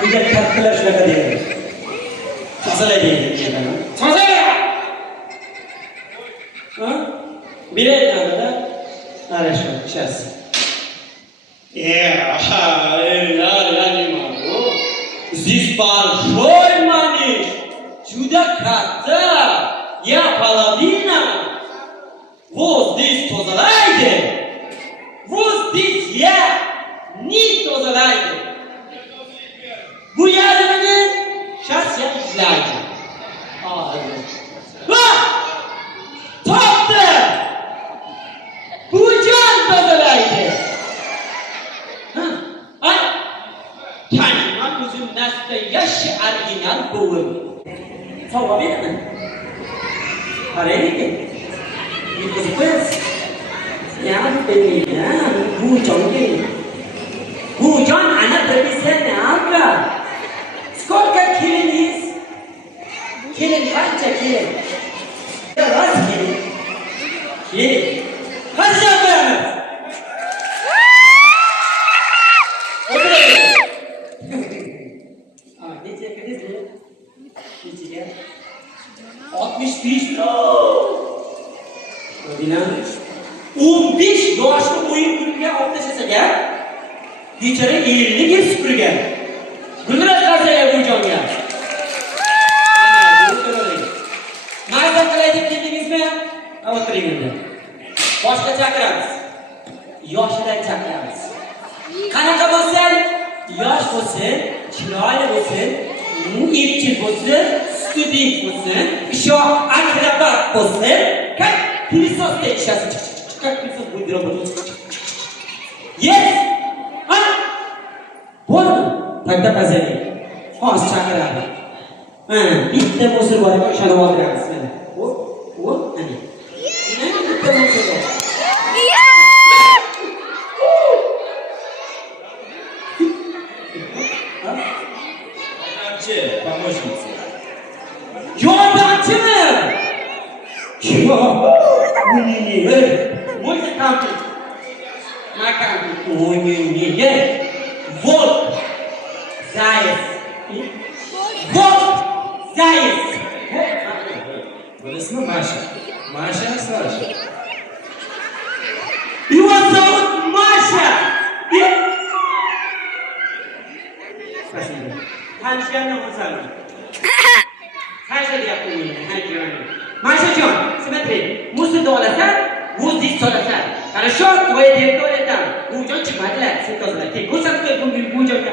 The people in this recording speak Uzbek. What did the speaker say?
Uyda kattalar shunaqa deydi. Tozalaydi. Tozala! Ha? Bilet narxida ana shu ishasi. Здесь большой манеж, juda katta, я половина. Вот здесь tozalaydi, вот здесь я не tozalaydi. Bu yarmini shaxsiyat izlaydi. Topdi! Bujon tozalaydi. Tanıman özüm nasıl yaşı orijinal bo'lim. Sovg'a beraman. Qaraylik. Yutqizib ya bujon ana professionalka. Сколько kelin есть? Kelin qancha kelin? Раз kelin. Kelin. Qancha qo'yamiz? Necha kirdingiz? Nechaga? 65 Dinamiz. 15 yoshli o'yin kuniga olib tashlasaga, bechora 50 yil supurgan. Gulrat qarsaga bujonga. Nayza qilay deb keldingizmi? O'tiring endi. Boshqa chaqiramiz. Yoshidan chaqiramiz. Qanaqa bo'lsin? Yosh bo'lsin, chiroyli bo'lsin, erkin bo'lsin, student bo'lsin, ishoq akrobat bo'lsin, как пылесосda ishlasin. Как пылесос будет работать? Yes! Ha? Bo'ldi. Taqda qazaylik. Hozir chaqiradi. Bitta mo'sir bor ekan, o'shani oldiramiz. Mana. O, ana. Mana bitta mo'sir bor. Помощница. Yordamchimi? Mой компьютер. На компьютере. Вот. Заяц. Вот. Заяц. Выросла Маша. Маша Саша. Его зовут Маша. Спасибо. Tanishgandan xursandman. Qancha deyapti menga? Mashajon, смотри, musulni olasan, вот здесь solasan. Хорошо, твое директор там. Bujon chiqmadilar, sen tozalar. Ko'rsatib qo'y bu bujonga.